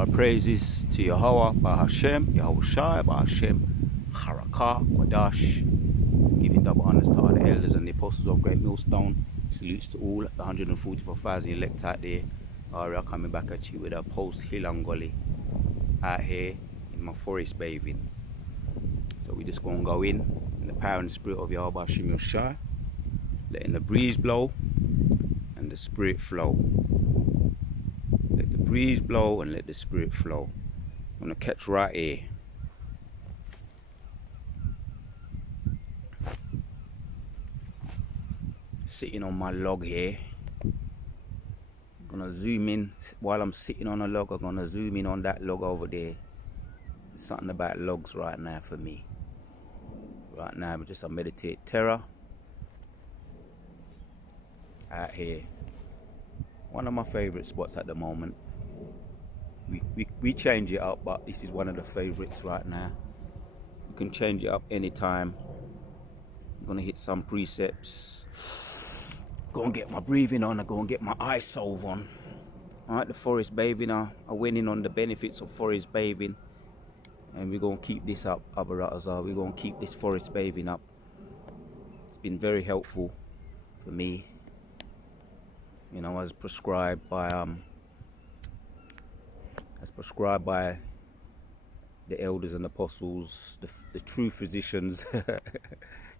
our praises to Yahweh, Bahashem, Yahushai, Bahashem, Harakah, Quadash, giving double honors to all the elders and the apostles of Great Millstone. Salutes to all the 144,000 elect out there. We are coming back at you with a post Hilangoli out here in my forest bathing. So we just gonna go in the power and the spirit of Yahweh Hashem Yoshai, letting the breeze blow and the spirit flow. Let the breeze blow and let the spirit flow. I'm gonna catch right here. Sitting on my log here. I'm gonna zoom in while I'm sitting on a log. I'm gonna zoom in on that log over there. There's something about logs right now for me. Right now I'm just a meditate terror out here. One of my favorite spots at the moment. We change it up, but this is one of the favorites right now. You can change it up anytime. I'm gonna hit some precepts. Go and get my breathing on. I go and get my eye salve on. Alright, the forest bathing. I went in on the benefits of forest bathing. And we're gonna keep this up, Abaratazar. We're gonna keep this forest bathing up. It's been very helpful for me. You know, as prescribed by the elders and apostles, the true physicians.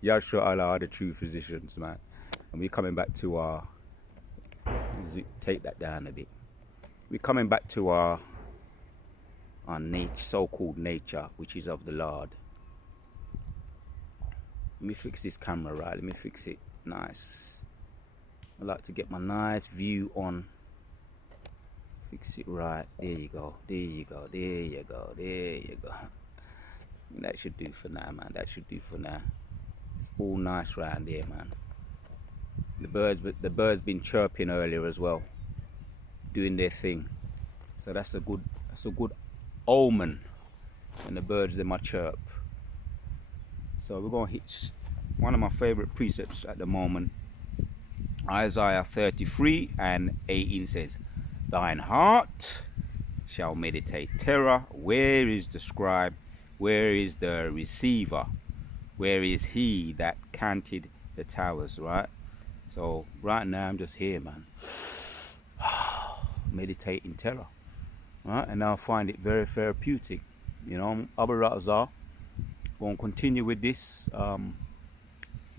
Yahshua Allah are the true physicians, man. And we're coming back to our, take that down a bit. We're coming back to our nature, so-called nature, which is of the Lord. Let me fix this camera right. Let me fix it nice. I like to get my nice view on. Fix it right. There you go. There you go. There you go. There you go. That should do for now, man. That should do for now. It's all nice around here, man. The birds been chirping earlier as well, doing their thing. So that's a good omen when the birds they might chirp. So we're gonna hit one of my favorite precepts at the moment. Isaiah 33 and 18 says, "Thine heart shall meditate terror. Where is the scribe? Where is the receiver? Where is he that counted the towers?" Right? So right now I'm just here, man. Meditating terror. Right? And I find it very therapeutic. You know, Abaratazar. Gonna continue with this.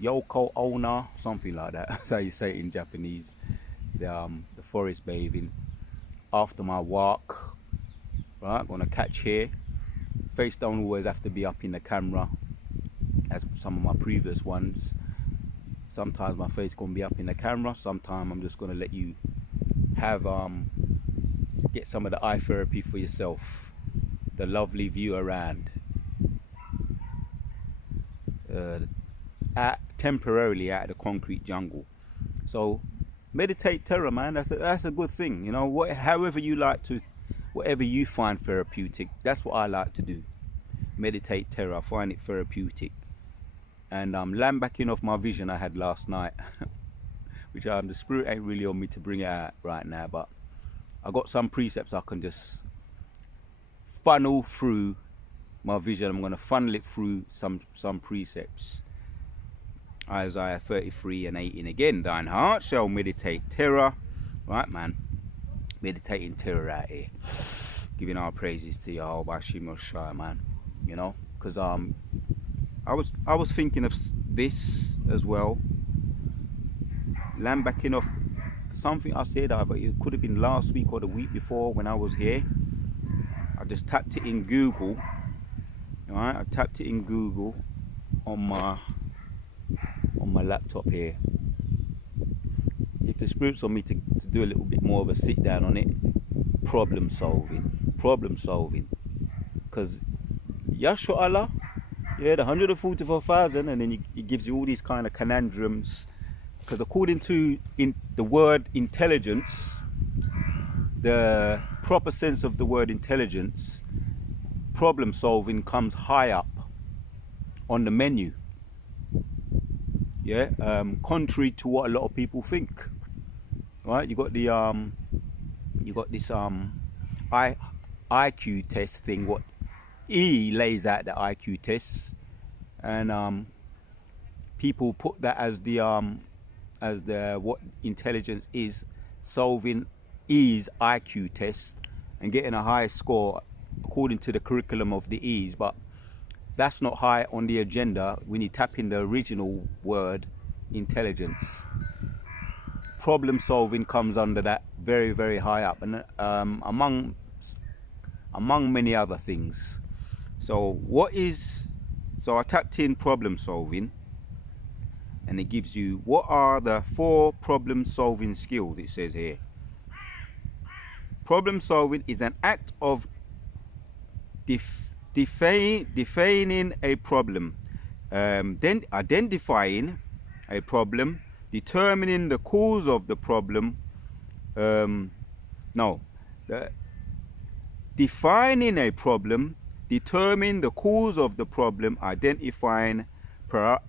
Yoko Ona, something like that. That's how you say it in Japanese. The forest bathing. After my walk. Right, gonna catch here. Face don't always have to be up in the camera, as some of my previous ones. Sometimes my face gonna be up in the camera. Sometimes I'm just gonna let you have get some of the eye therapy for yourself. The lovely view around. Temporarily out of the concrete jungle. So meditate terror, man. That's a good thing. You know, however you like to, whatever you find therapeutic. That's what I like to do. Meditate terror. I find it therapeutic. And lambacking off my vision I had last night, which the spirit ain't really on me to bring it out right now, but I got some precepts I can just funnel through my vision. I'm going to funnel it through some precepts. Isaiah 33 and 18 again. Thine heart shall meditate terror. Right, man. Meditating terror out here. Giving our praises to Yahweh Hashem Yoshai, man. You know, because I was thinking of this as well. Lambacking off something I said either it could have been last week or the week before when I was here. I just tapped it in Google. Alright, I tapped it in Google on my laptop here. If the spirit's on me to do a little bit more of a sit down on it, problem solving. Because Yahshua Allah, yeah, the 144,000, and then he gives you all these kind of conundrums. Because according to the word intelligence, the proper sense of the word intelligence, problem solving comes high up on the menu. Yeah, contrary to what a lot of people think. Right, you got this IQ test thing. What E lays out the IQ tests, and people put that as the what intelligence is, solving E's IQ test and getting a high score according to the curriculum of the E's, but that's not high on the agenda when you tap in the original word, intelligence. Problem solving comes under that very, very high up, and among many other things. So I tapped in problem solving, and it gives you what are the 4 problem solving skills. It says here, problem solving is an act of defining a problem, then identifying a problem, determining the cause of the problem. Defining a problem, determining the cause of the problem, identifying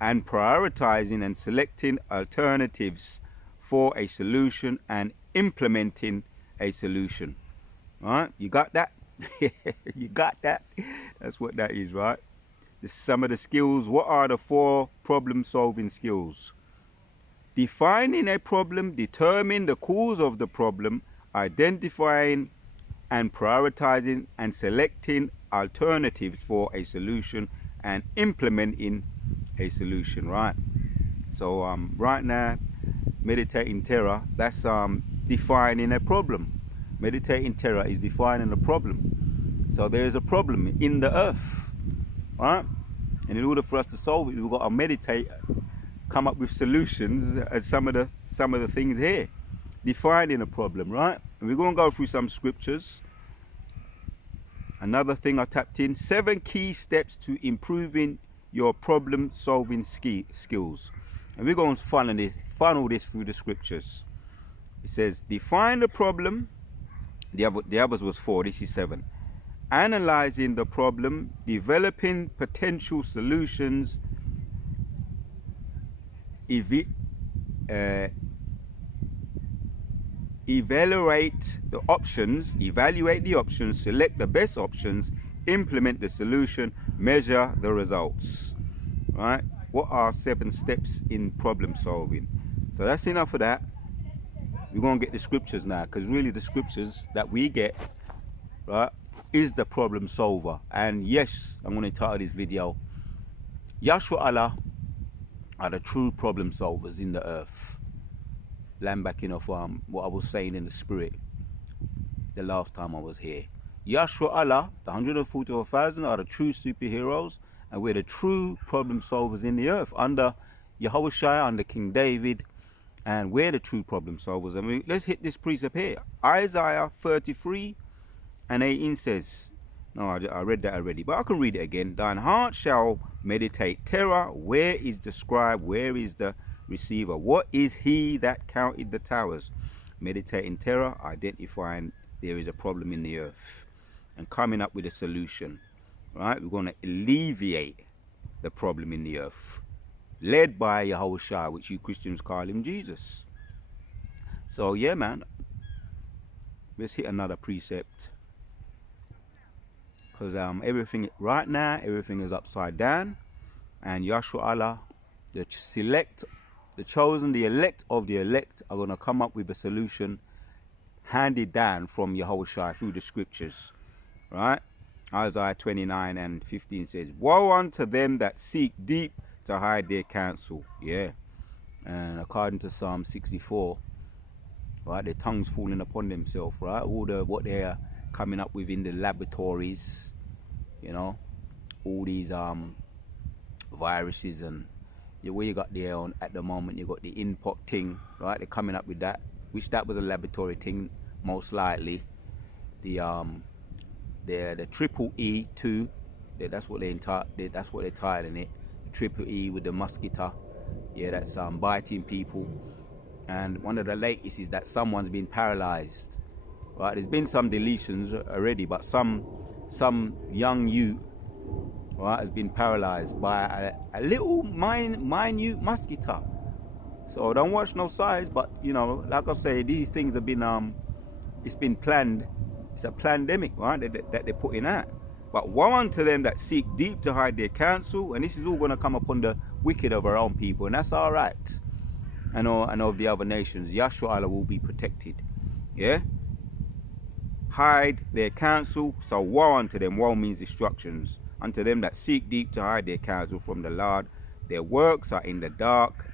and prioritizing and selecting alternatives for a solution, and implementing a solution. Right? You got that? You got that? That's what that is, right? Some of the skills. What are the 4 problem solving skills? Defining a problem, determining the cause of the problem, identifying and prioritizing and selecting alternatives for a solution, and implementing a solution, right? So right now, meditating terror, that's defining a problem. Meditating terror is defining a problem. So there's a problem in the earth, right? And in order for us to solve it, we've got to meditate, come up with solutions as some of the things here. Defining a problem, right? And we're going to go through some scriptures. Another thing I tapped in, 7 key steps to improving your problem solving skills. And we're going to funnel this through the scriptures. It says, define the problem. The others was 4, this is 7. Analyzing the problem, developing potential solutions, evaluate the options, select the best options, implement the solution, measure the results. Right? What are 7 steps in problem solving? So that's enough of that. We're going to get the scriptures now, because really the scriptures that we get, right, is the problem solver. And yes, I'm going to title this video, Yahshua Allah are the true problem solvers in the earth. Land backing off what I was saying in the spirit the last time I was here. Yahshua Allah, the 144,000 are the true superheroes, and we're the true problem solvers in the earth under Yahushua, under King David, and we're the true problem solvers. I mean, let's hit this precept here. Isaiah 33:18 says, no, I read that already, but I can read it again. Thine heart shall meditate terror. Where is the scribe? Where is the receiver? What is he that counted the towers? Meditating terror, identifying there is a problem in the earth, and coming up with a solution. Right? We're going to alleviate the problem in the earth, led by Yahushua, which you Christians call him Jesus. So yeah, man, let's hit another precept, because everything right now, everything is upside down, and Yahshua Allah, the chosen, the elect of the elect, are going to come up with a solution handed down from Yahushua through the scriptures, right? Isaiah 29:15 says, woe unto them that seek deep to hide their counsel. Yeah. And according to Psalm 64, right, their tongues falling upon themselves, right? All what they're coming up with in the laboratories, you know, all these viruses, and where you got there on at the moment, you got the input thing, right? They're coming up with that, which that was a laboratory thing, most likely. The triple E too. That's what they're titling it. Triple E with the mosquito. Yeah, that's biting people. And one of the latest is that someone's been paralyzed. Right? There's been some deletions already, but some young youth, right, has been paralyzed by a little minute mosquito. So don't watch no size, but you know, like I say, these things have been it's been planned It's a pandemic, right, that they're putting out. But woe unto them that seek deep to hide their counsel, and this is all going to come upon the wicked of our own people, and that's all right. And of the other nations, Yahshua Allah will be protected. Yeah? Hide their counsel, so woe unto them. Woe means destructions. Unto them that seek deep to hide their counsel from the Lord. Their works are in the dark,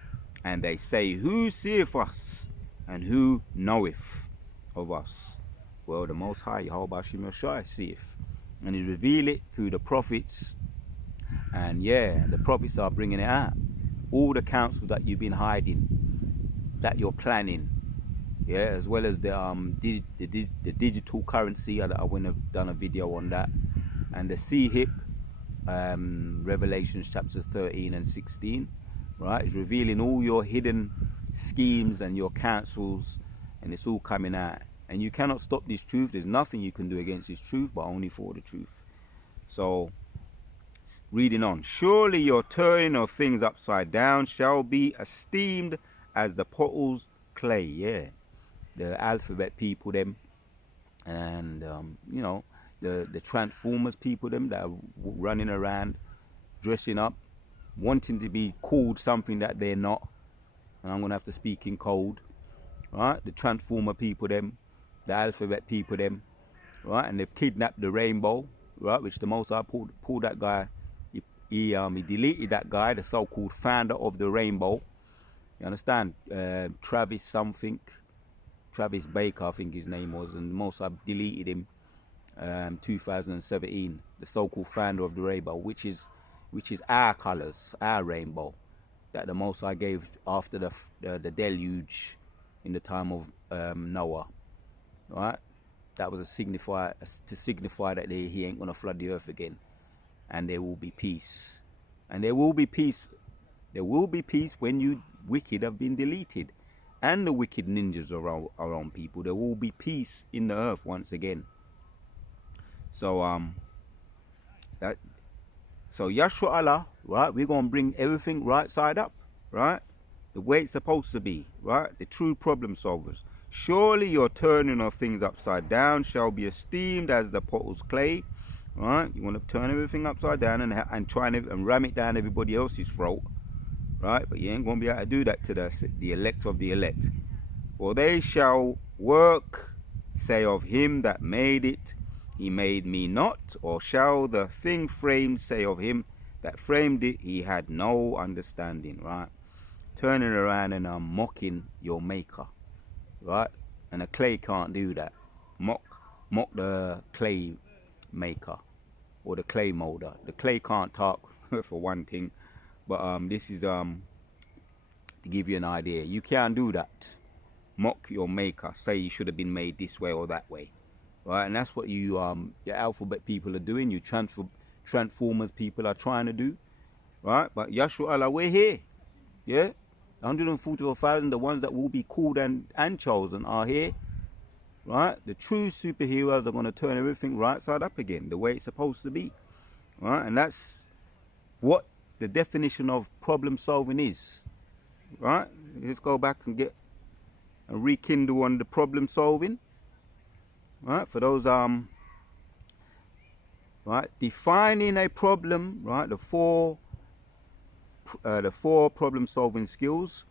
and they say, who seeth us, and who knoweth of us? Well, the Most High, Yahweh Hashem Yeshua, seeth. And He's revealed it through the prophets. And yeah, the prophets are bringing it out. All the counsel that you've been hiding, that you're planning, yeah, as well as the digital currency. I wouldn't have done a video on that. And the CHIP, Revelations chapters 13 and 16, right, is revealing all your hidden schemes and your counsels, and it's all coming out. And you cannot stop this truth. There's nothing you can do against this truth, but only for the truth. So, reading on. Surely your turning of things upside down shall be esteemed as the potter's clay. Yeah, the alphabet people, them, and you know, the transformers people, them, that are running around, dressing up, wanting to be called something that they're not. And I'm gonna have to speak in code, right? The transformer people, them, the alphabet people, them, right? And they've kidnapped the rainbow, right? Which the Most High pulled that guy. He deleted that guy, the so-called founder of the rainbow. You understand? Travis something, Travis Baker, I think his name was, and the Most High deleted him. 2017, the so-called founder of the rainbow, which is our colors, our rainbow, that the Most High gave after the deluge in the time of Noah. Right? That was to signify that he ain't gonna flood the earth again, and there will be peace. And there will be peace. There will be peace when you wicked have been deleted, and the wicked ninjas are our own people. There will be peace in the earth once again. So Yahshua Allah, right? We're gonna bring everything right side up, right? The way it's supposed to be, right? The true problem solvers. Surely your turning of things upside down shall be esteemed as the potter's clay, right? You want to turn everything upside down and try and ram it down everybody else's throat, right? But you ain't gonna be able to do that to the elect of the elect. For they shall work, say of him that made it, he made me not, or shall the thing framed say of him that framed it, he had no understanding, right? Turning around and mocking your maker, right? And the clay can't do that. Mock the clay maker or the clay molder. The clay can't talk for one thing, but this is to give you an idea. You can't do that. Mock your maker. Say you should have been made this way or that way. Right, and that's what you your alphabet people are doing. You transformers people are trying to do, right? But Yahshua Allah, we're here, yeah. 144,000, the ones that will be called and chosen are here, right? The true superheroes are going to turn everything right side up again, the way it's supposed to be, right? And that's what the definition of problem solving is, right? Let's go back and get a rekindle on the problem solving. Right, for those right, defining a problem, right, the four problem solving skills.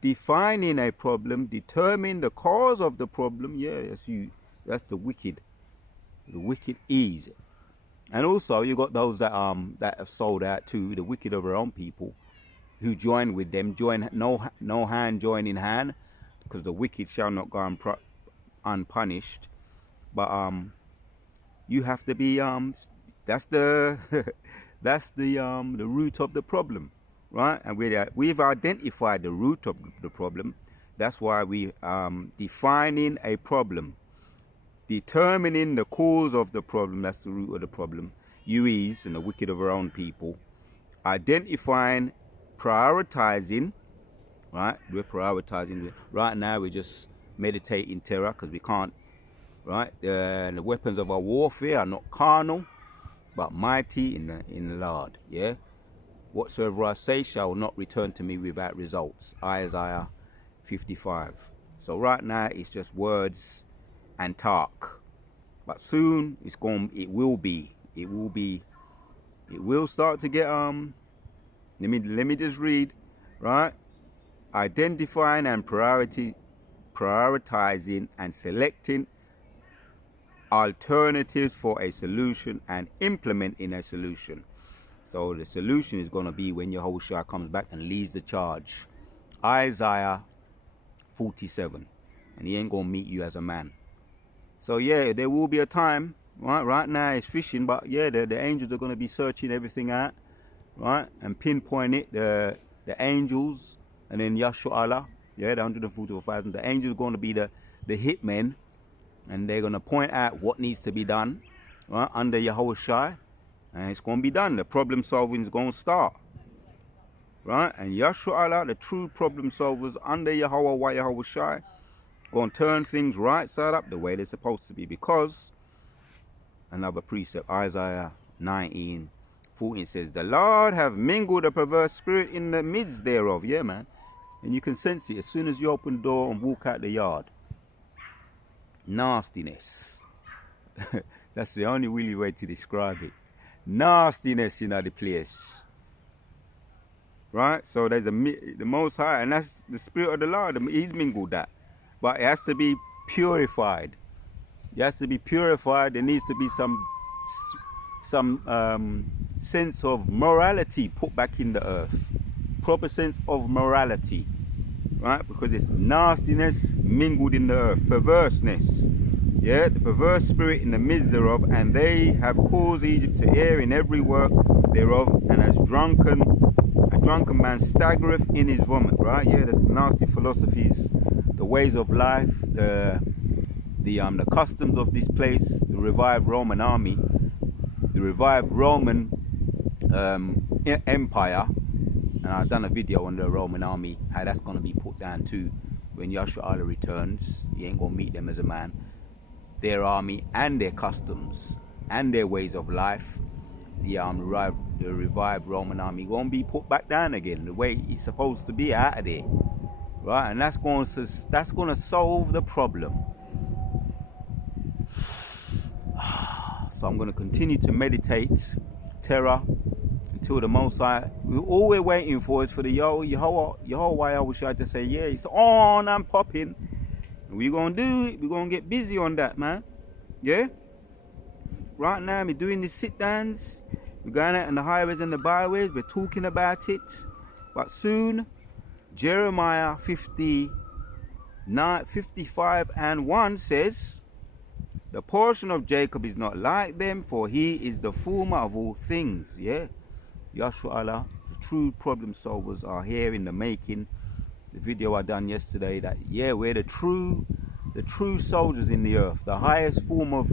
Defining a problem, determine the cause of the problem. Yeah, that's the wicked is. And also you got those that have sold out to the wicked of our own people, who join with them, no hand join in hand, because the wicked shall not go unpunished. But you have to be that's the that's the root of the problem, right? And we've identified the root of the problem. That's why we defining a problem, determining the cause of the problem. That's the root of the problem. UEs and the wicked of our own people. Identifying, prioritizing, right? We're prioritizing. Right now we're just meditating terror, because we can't. Right, the weapons of our warfare are not carnal, but mighty in the Lord. Yeah, whatsoever I say shall not return to me without results. Isaiah 55. So right now it's just words and talk, But soon it will start to get let me just read, right? Identifying and prioritizing and selecting alternatives for a solution and implementing a solution. So the solution is going to be when Yahushua comes back and leads the charge. Isaiah 47. And he ain't going to meet you as a man. So yeah, there will be a time, right? Right now it's fishing, but yeah, the angels are going to be searching everything out, right? And pinpoint it, the angels, and then Yahshua Allah, yeah, the 144,000. The angels are going to be the hitmen, and they're going to point out what needs to be done, right, under Yahushua, and it's going to be done. The problem solving is going to start, right? And Yahshua Allah, the true problem solvers under Yahushua, going to turn things right side up the way they're supposed to be, because another precept, Isaiah 19:14 says, the Lord have mingled a perverse spirit in the midst thereof. Yeah, man. And you can sense it as soon as you open the door and walk out the yard. Nastiness. That's the only really way to describe it. Nastiness in the place. Right? So there's the Most High, and that's the Spirit of the Lord. He's mingled that. But it has to be purified. It has to be purified. There needs to be some sense of morality put back in the earth. Proper sense of morality, right? Because it's nastiness mingled in the earth, perverseness, yeah, the perverse spirit in the midst thereof, and they have caused Egypt to err in every work thereof, and as a drunken man staggereth in his vomit, right? Yeah, that's nasty philosophies, the ways of life, the customs of this place, the revived Roman army, the revived Roman empire. And I've done a video on the Roman army, how that's going to be put down too. When Yahshua Allah returns, he ain't going to meet them as a man. Their army and their customs and their ways of life, the revived Roman army going to be put back down again, the way it's supposed to be out of there. Right? And that's going to solve the problem. So I'm going to continue to meditate terror until the Most High. All we're waiting for is for the Yahweh I wish I to say, yeah, it's on and popping. And we're going to do it. We're going to get busy on that, man. Yeah? Right now, we're doing the sit-downs. We're going out on the highways and the byways. We're talking about it. But soon, Jeremiah 55:1 says, the portion of Jacob is not like them, for he is the former of all things. Yeah? Yahshua Allah, the true problem solvers are here in the making. The video I done yesterday, that yeah, we're the true soldiers in the earth, the highest form of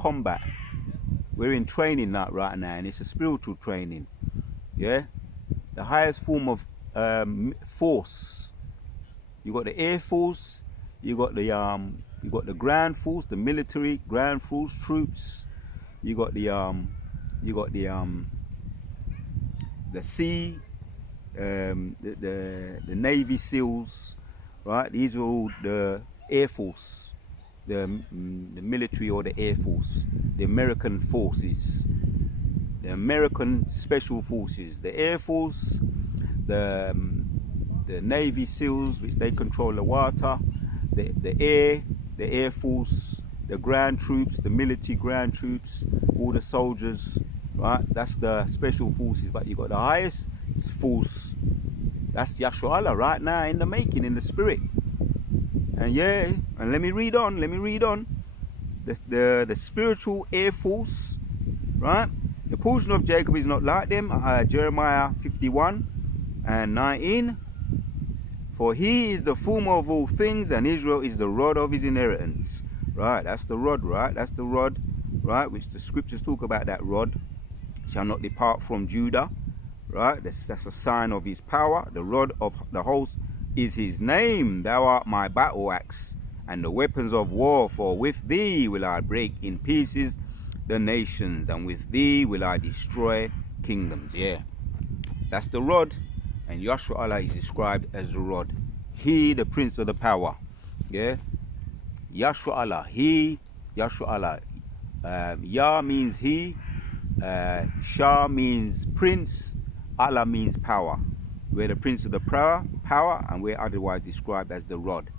combat. We're in training that right now, and it's a spiritual training. Yeah, the highest form of force. You got the air force, you got the ground force, the military ground force troops. You got the sea, the Navy SEALs, right? These are all the Air Force, the military or the Air Force, the American forces, the American Special Forces, the Air Force, the Navy SEALs, which they control the water, the Air Force, the ground troops, the military ground troops, all the soldiers, right? That's the special forces. But you got the highest force. That's Yahshua Allah right now in the making, in the spirit. And yeah, and let me read on. The spiritual air force, right? The portion of Jacob is not like them. Jeremiah 51:19. For he is the former of all things, and Israel is the rod of his inheritance. Right, that's the rod, right? That's the rod, right? Which the scriptures talk about, that rod shall not depart from Judah, right? That's a sign of his power. The rod of the host is his name. Thou art my battle axe and the weapons of war, for with thee will I break in pieces the nations, and with thee will I destroy kingdoms. Yeah, that's the rod, and Yahshua Allah is described as the rod. He, the prince of the power. Yeah. Yashua Allah, he, Yashua Allah. Yah means he, Shah means prince, Allah means power. We're the prince of the power, and we're otherwise described as the rod.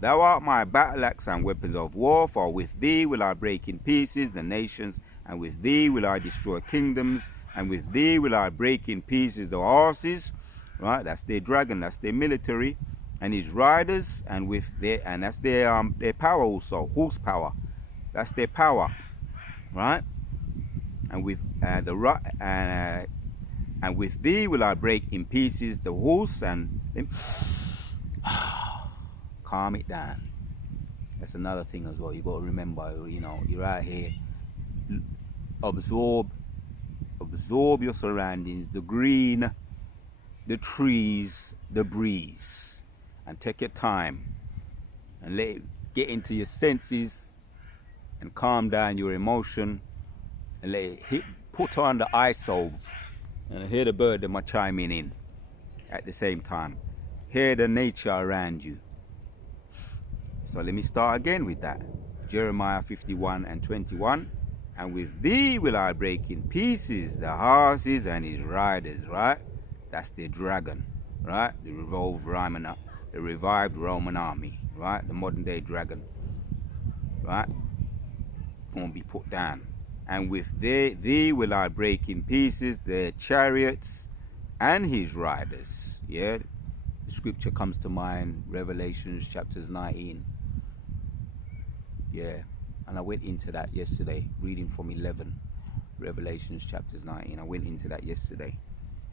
Thou art my battle axe and weapons of war, for with thee will I break in pieces the nations, and with thee will I destroy kingdoms, and with thee will I break in pieces the horses. Right, that's their dragon, that's their military, and his riders, and that's their power also, horsepower. That's their power, right? And with and with thee will I break in pieces the horse and calm it down. That's another thing as well. You got to remember, you're out here. Absorb your surroundings, the green, the trees, the breeze, and take your time and let it get into your senses and calm down your emotion and let it put on the ISO and hear the bird that might chiming in at the same time. Hear the nature around you. So let me start again with that. Jeremiah 51:21. And with thee will I break in pieces the horses and his riders, right? That's the dragon, right? The revived Roman army, right? The modern day dragon, right? Gonna be put down. And with thee will I break in pieces their chariots and his riders. Yeah, the scripture comes to mind, Revelations chapters 19. Yeah, and I went into that yesterday, reading from 11, Revelations chapters 19. I went into that yesterday.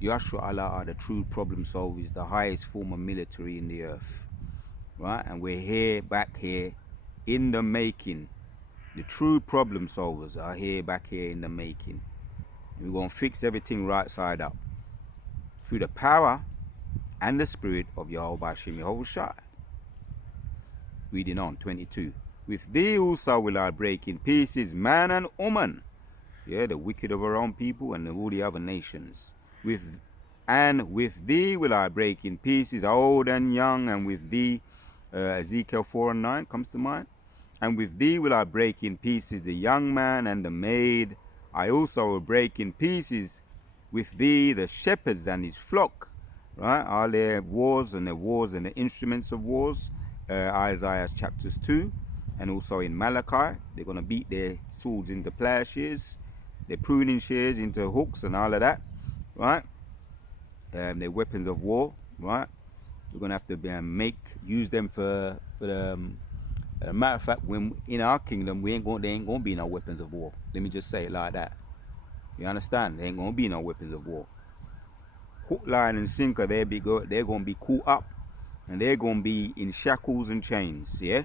Yashua Allah are the true problem solvers, the highest form of military in the earth, right? And we're here, back here, in the making. The true problem solvers are here, back here in the making. And we're going to fix everything right side up through the power and the spirit of Yahweh Hashem Yahushua. Reading on, 22. With thee also will I break in pieces man and woman. Yeah, the wicked of our own people and all the other nations. With thee will I break in pieces old and young, and with thee, Ezekiel 4:9 comes to mind. And with thee will I break in pieces the young man and the maid. I also will break in pieces with thee the shepherds and his flock. Right? Are there wars and the instruments of wars? Isaiah chapters 2. And also in Malachi, they're going to beat their swords into plowshares, their pruning shears into hooks and all of that. Right? Their weapons of war. Right? We're going to have to use them for the... As a matter of fact, when in our kingdom, there ain't going to be no weapons of war. Let me just say it like that. You understand? There ain't going to be no weapons of war. Hook, line, and sinker, they're going to be caught up, and they're going to be in shackles and chains. Yeah.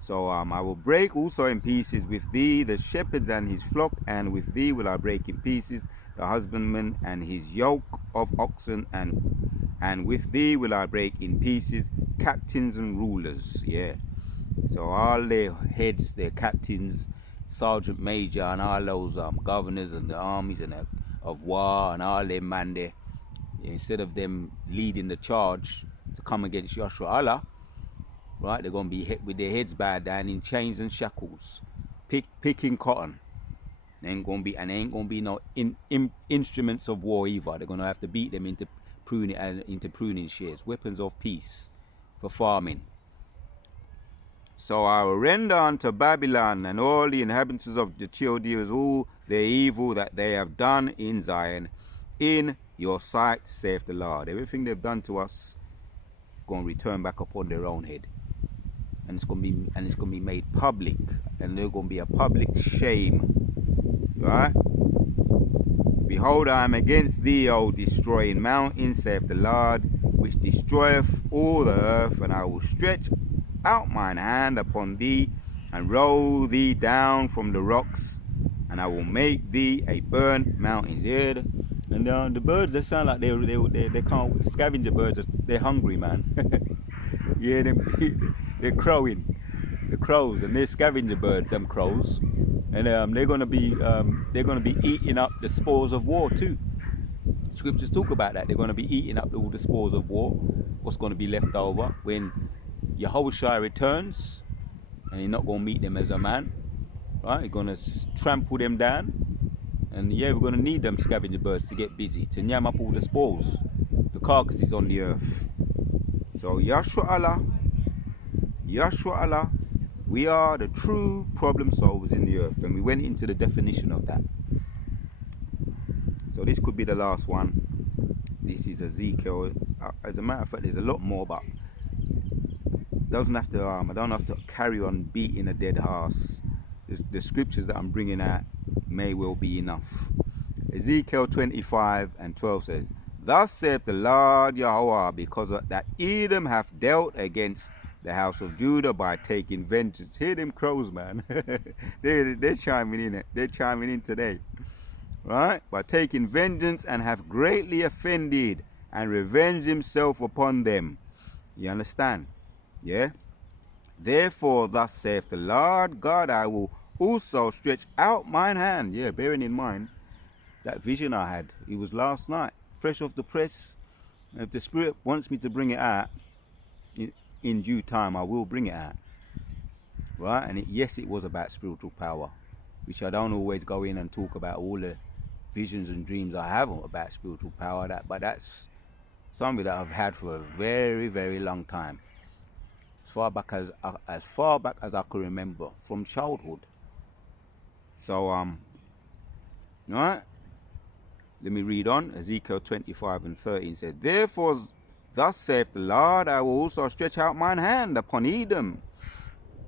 So I will break also in pieces with thee the shepherds and his flock, and with thee will I break in pieces the husbandman and his yoke of oxen, and with thee will I break in pieces captains and rulers. Yeah. So all their heads, their captains, sergeant major, and all those governors and the armies and of war and all them man there, instead of them leading the charge to come against Yashua Allah, right? They're gonna be hit with their heads bowed down in chains and shackles, picking cotton. There ain't gonna be no instruments of war either. They're gonna have to beat them into pruning shears, weapons of peace for farming. So I will render unto Babylon and all the inhabitants of the Chaldeans all their evil that they have done in Zion, in your sight, saith the Lord. Everything they've done to us, going to return back upon their own head, and it's going to be made public, and there's going to be a public shame. Right? Behold, I am against thee, O destroying mountain, saith the Lord, which destroyeth all the earth, and I will stretch out mine hand upon thee, and roll thee down from the rocks, and I will make thee a burnt mountain. Yeah, and the birds, they sound like they can't. Scavenger birds, they're hungry, man. Yeah, they're crowing, the crows, and they're scavenger birds, them crows, and they're gonna be eating up the spoils of war too. Scriptures talk about that. They're gonna be eating up all the spoils of war. What's gonna be left over when Yahushua returns, and you're not going to meet them as a man, right? You're going to trample them down, and yeah, we're going to need them scavenger birds to get busy, to yam up all the spoils, the carcasses on the earth. So Yahshua Allah, we are the true problem solvers in the earth, and we went into the definition of that. So this could be the last one. This is Ezekiel. As a matter of fact, there's a lot more, but doesn't have to. I don't have to carry on beating a dead horse. The scriptures that I'm bringing out may well be enough. Ezekiel 25:12 says, "Thus saith the Lord Yahweh, because that Edom hath dealt against the house of Judah by taking vengeance." Hear them crows, man. they're chiming in it. They're chiming in today. Right? By taking vengeance, and have greatly offended, and revenged himself upon them. You understand? Yeah? Therefore, thus saith the Lord God, I will also stretch out mine hand. Yeah, bearing in mind that vision I had. It was last night, fresh off the press. And if the Spirit wants me to bring it out, in due time, I will bring it out. Right? And yes, it was about spiritual power, which I don't always go in and talk about all the visions and dreams I have about spiritual power. But that's something that I've had for a very, very long time. As far back as I could remember, from childhood. So, right? Let me read on. Ezekiel 25:13 says, "Therefore, thus saith the Lord, I will also stretch out mine hand upon Edom,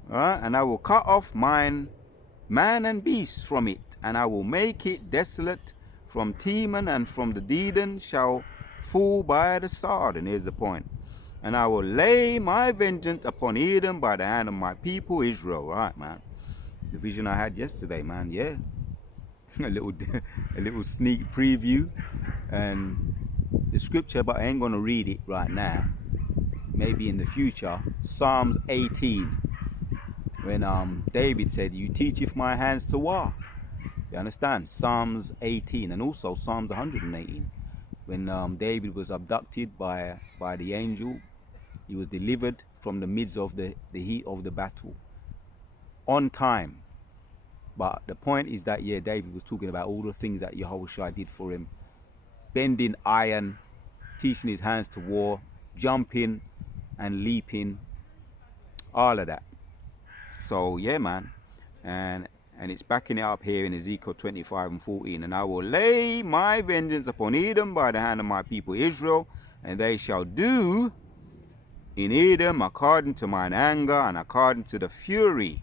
right? And I will cut off mine man and beast from it, and I will make it desolate from Teman, and from the Dedan shall fall by the sword." And here's the point. "And I will lay my vengeance upon Edom by the hand of my people Israel." Right, man. The vision I had yesterday, man. Yeah. a little sneak preview. And the scripture, but I ain't going to read it right now. Maybe in the future. Psalms 18. When David said, "You teacheth my hands to war." You understand? Psalms 18, and also Psalms 118. When David was abducted by the angel, he was delivered from the midst of the heat of the battle. On time. But the point is that, yeah, David was talking about all the things that Yahushua did for him. Bending iron, teaching his hands to war, jumping and leaping, all of that. So, yeah, man. And it's backing it up here in Ezekiel 25:14. "And I will lay my vengeance upon Edom by the hand of my people Israel, and they shall do in Edom according to mine anger and according to the fury,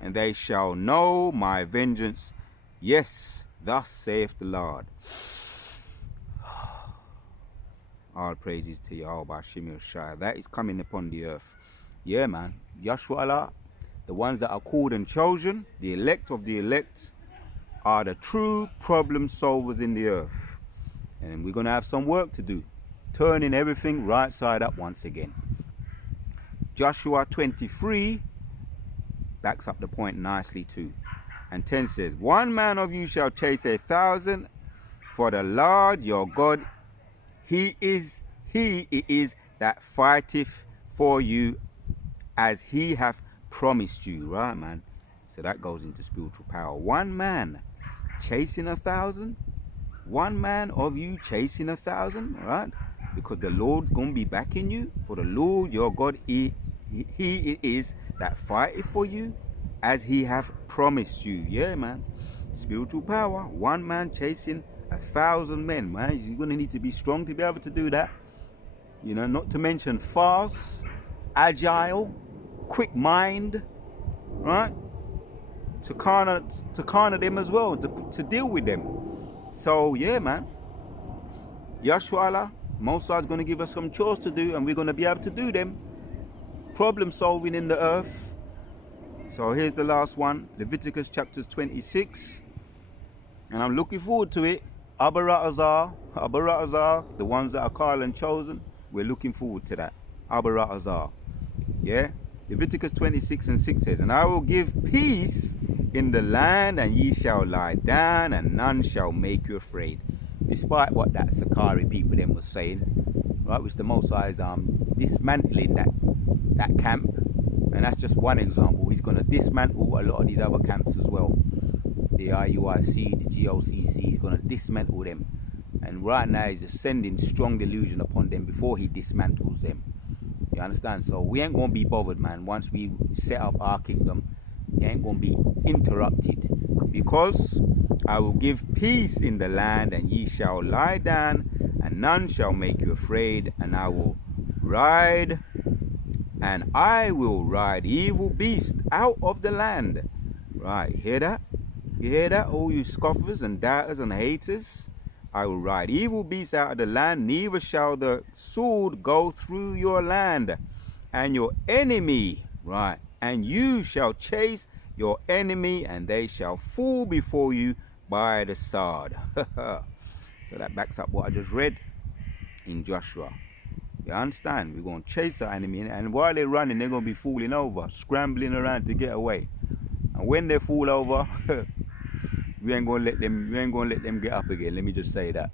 and they shall know my vengeance. Yes, thus saith the Lord." All praises to Yahweh Shemir Shai. That is coming upon the earth. Yeah, man. Yahshua Allah, the ones that are called and chosen, the elect of the elect, are the true problem solvers in the earth. And we're going to have some work to do, turning everything right side up once again. Joshua 23 backs up the point nicely too. And 10 says, "One man of you shall chase 1,000, for the Lord your God, he it is that fighteth for you, as he hath promised you." Right, man? So that goes into spiritual power. One man chasing 1,000. One man of you chasing 1,000, right? Because the Lord gonna be backing you. For the Lord your God, he it is that fighteth for you, as he hath promised you. Yeah, man. Spiritual power. One man chasing 1,000 men, man. You're gonna need to be strong to be able to do that. You know, not to mention fast, agile, quick mind, right? To corner them as well, to deal with them. So yeah, man. Yahshua Allah, Mosai is going to give us some chores to do, and we're going to be able to do them. Problem solving in the earth. So here's the last one, Leviticus chapters 26, and I'm looking forward to it. Abaratazar, the ones that are called and chosen, we're looking forward to that. Abaratazar, yeah. Leviticus 26:6 says, "And I will give peace in the land, and ye shall lie down, and none shall make you afraid." Despite what that Sakari people then was saying, right, which the Most High is dismantling that camp, And that's just one example. He's going to dismantle a lot of these other camps as well. The IUIC, the GOCC, he's going to dismantle them. And right now he's just sending strong delusion upon them before he dismantles them. You understand? So we ain't going to be bothered, man. Once we set up our kingdom, it ain't going to be interrupted. Because I will give peace in the land, and ye shall lie down, and none shall make you afraid. And I will ride evil beasts out of the land. Right, hear that? You hear that, all you scoffers and doubters and haters? I will ride evil beasts out of the land, neither shall the sword go through your land. And your enemy, right, and you shall chase your enemy, and they shall fall before you by the sword. So that backs up what I just read in Joshua. You understand? We're going to chase our enemy, and while they're running, they're going to be falling over, scrambling around to get away. And when they fall over, we ain't going to let them get up again. Let me just say that.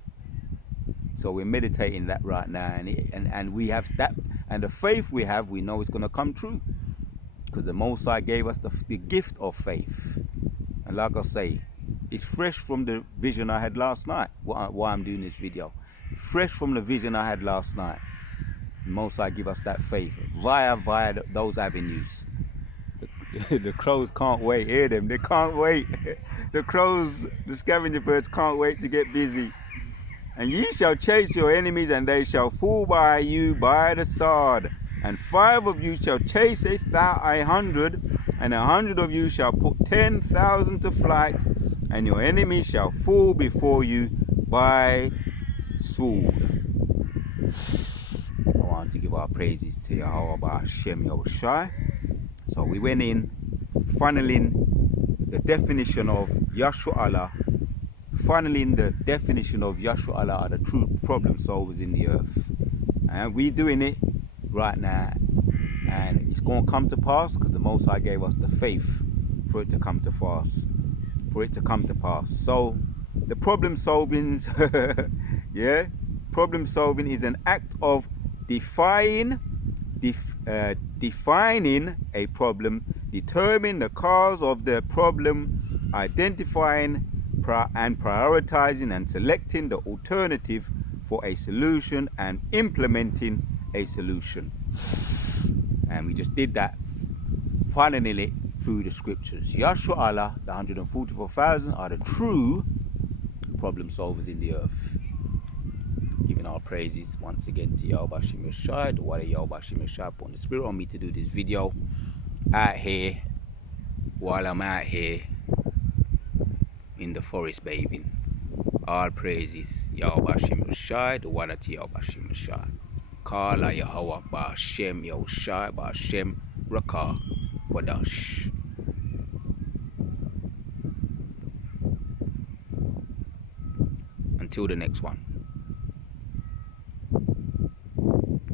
So we're meditating that right now, and we have that, and the faith we have, we know it's going to come true, because the Most High gave us the gift of faith. And like I say, it's fresh from the vision I had last night. Why I'm doing this video, fresh from the vision I had last night. The Most High give us that faith via those avenues. The crows can't wait. Hear them? They can't wait. The crows, the scavenger birds, can't wait to get busy. And ye shall chase your enemies, and they shall fall by you by the sword. And 5 of you shall chase 100, and 100 of you shall put 10,000 to flight, and your enemies shall fall before you by sword. I want to give our praises to Yahweh Hashem Yahushai. So we went in, funneling the definition of Yahshua Allah, funneling the definition of Yahshua Allah are the true problem solvers in the earth. And we doing it right now, and it's going to come to pass, because the Most High gave us the faith for it to come to pass. So the problem solving, yeah, problem solving is an act of defining a problem, determining the cause of the problem, identifying and prioritizing and selecting the alternative for a solution, and implementing a solution. And we just did that, funneling it through the scriptures. Yahshua Allah, the 144,000 are the true problem solvers in the earth. Giving our praises once again to Yahweh Shem Yeshai, the Wada Yahweh Shem Yeshai, upon the spirit on me to do this video out here, while I'm out here in the forest bathing. All praises Yahweh Shem Yeshai, the Wada Yahweh Shem Yeshai. Kala Yahweh Ba'Shem Yahushai Ba'Shem Rakah Kwadash. Until the next one.